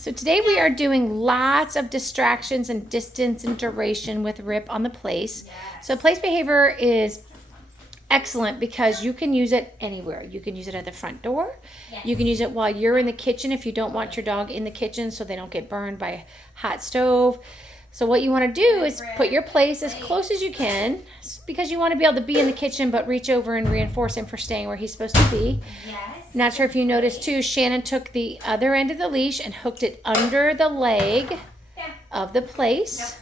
So today we are doing lots of distractions and distance and duration with Rip on the place. So place behavior is excellent because you can use it anywhere. You can use it at the front door. You can use it while you're in the kitchen if you don't want your dog in the kitchen so they don't get burned by a hot stove. So what you want to do is put your place as close as you can because you want to be able to be in the kitchen but reach over and reinforce him for staying where he's supposed to be. Not sure if you noticed too, Shannon took the other end of the leash and hooked it under the leg of the place.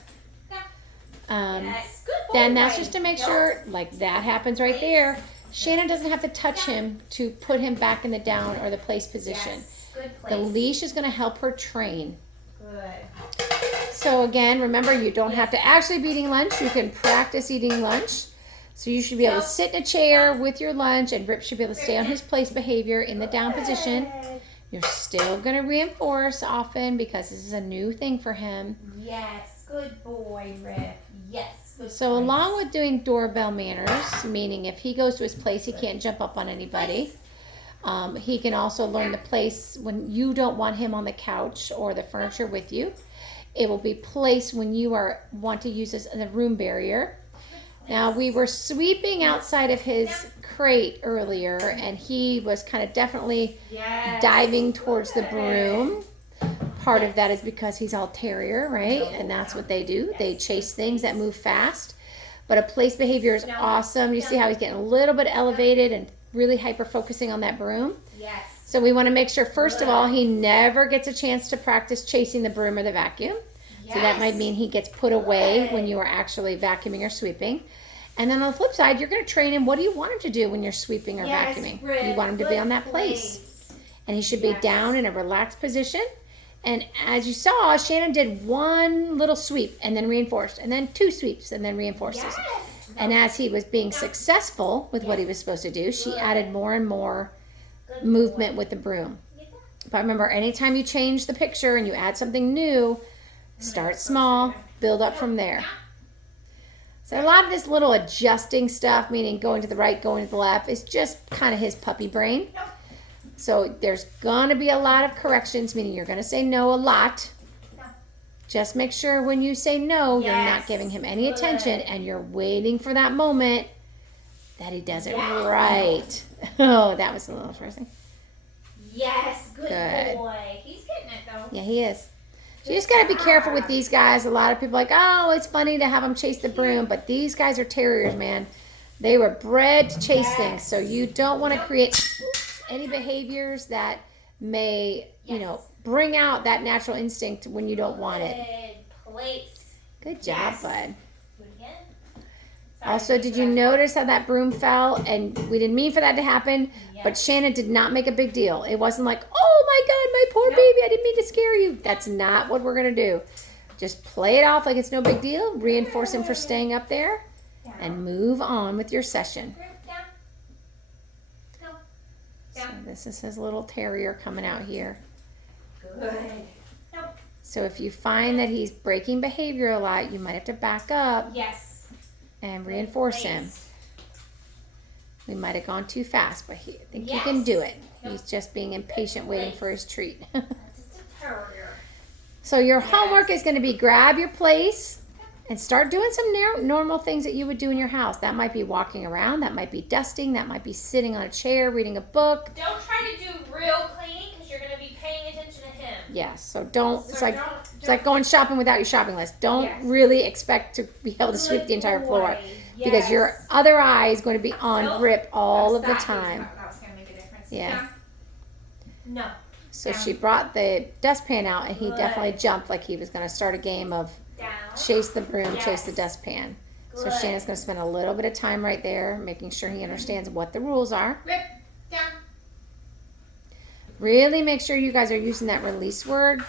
Then that's just to make sure, like that happens right there. Shannon doesn't have to touch him to put him back in the down or the place position. The leash is going to help her train. So again, remember, you don't have to actually be eating lunch. You can practice eating lunch. So you should be able to sit in a chair with your lunch, and Rip should be able to stay on his place behavior in the down position. You're still going to reinforce often because this is a new thing for him. Yes, good boy, Rip. Yes, good So along with doing doorbell manners, meaning if he goes to his place, he can't jump up on anybody. He can also learn the place when you don't want him on the couch or the furniture with you. It will be placed when you want to use this as a room barrier. Now, we were sweeping outside of his crate earlier, and he was kind of definitely diving towards the broom. Part of that is because he's all terrier, right? And that's what they do. They chase things that move fast. But a place behavior is awesome. You see how he's getting a little bit elevated and really hyper-focusing on that broom? Yes. So we want to make sure, first of all, he never gets a chance to practice chasing the broom or the vacuum. So that might mean he gets put away when you are actually vacuuming or sweeping. And then on the flip side, you're going to train him. What do you want him to do when you're sweeping or vacuuming? You want him to be on that place. And he should be down in a relaxed position. And as you saw, Shannon did one little sweep and then reinforced, and then two sweeps and then reinforces. And as he was being successful with what he was supposed to do, she added more and more movement with the broom. But remember, anytime you change the picture and you add something new, start small, build up from there. So a lot of this little adjusting stuff, meaning going to the right, going to the left, is just kind of his puppy brain. So there's going to be a lot of corrections, meaning you're going to say no a lot. Just make sure when you say no, you're not giving him any attention and you're waiting for that moment that he does it right. Oh, that was a little interesting. Yes, good boy. He's getting it though. Yeah, he is. So you just got to be careful with these guys. A lot of people are like, oh, it's funny to have them chase the broom, but these guys are terriers, man. They were bred to chase things, so you don't want to create any behaviors that may, bring out that natural instinct when you don't want it. Good job, bud. Also, did you notice how that broom fell? And we didn't mean for that to happen, but Shannon did not make a big deal. It wasn't like, oh my God, my poor baby, I didn't mean to scare you. That's not what we're going to do. Just play it off like it's no big deal. Reinforce him for staying up there and move on with your session. So this is his little terrier coming out here. Good. So if you find that he's breaking behavior a lot, you might have to back up. And reinforce him. We might have gone too fast, but I think he can do it. He's just being impatient, waiting for his treat. So your homework is going to be grab your place and start doing some normal things that you would do in your house. That might be walking around. That might be dusting. That might be sitting on a chair, reading a book. Don't try to do real cleaning because you're going to be paying attention to him. Yes, so don't, it's like going shopping without your shopping list. Don't really expect to be able to sweep the entire floor because your other eye is going to be on Rip all of the time. That was going to make a difference. Yeah. No. So she brought the dustpan out and he definitely jumped like he was going to start a game of chase the broom, chase the dustpan. So Shannon's going to spend a little bit of time right there making sure he understands what the rules are. Rip, down. Really make sure you guys are using that release word.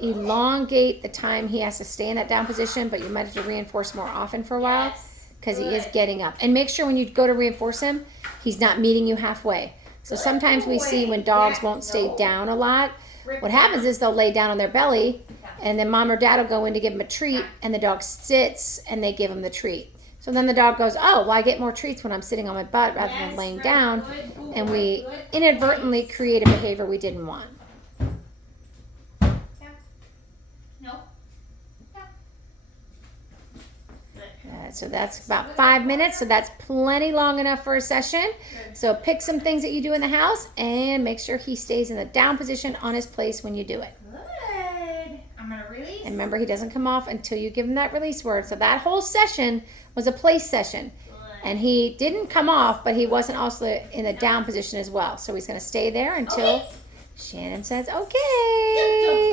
Elongate the time he has to stay in that down position, but you might have to reinforce more often for a while because he is getting up. And make sure when you go to reinforce him, he's not meeting you halfway. So sometimes we see when dogs won't stay down a lot, what happens is they'll lay down on their belly and then mom or dad will go in to give him a treat and the dog sits and they give him the treat. So then the dog goes, oh, well, I get more treats when I'm sitting on my butt rather than laying down. And we inadvertently create a behavior we didn't want. Good. So that's about 5 minutes. So that's plenty long enough for a session. So pick some things that you do in the house and make sure he stays in the down position on his place when you do it. Good. I'm gonna release. And remember, he doesn't come off until you give him that release word. So that whole session was a place session. And he didn't come off, but he wasn't also in the down position as well. So he's going to stay there until Shannon says, okay.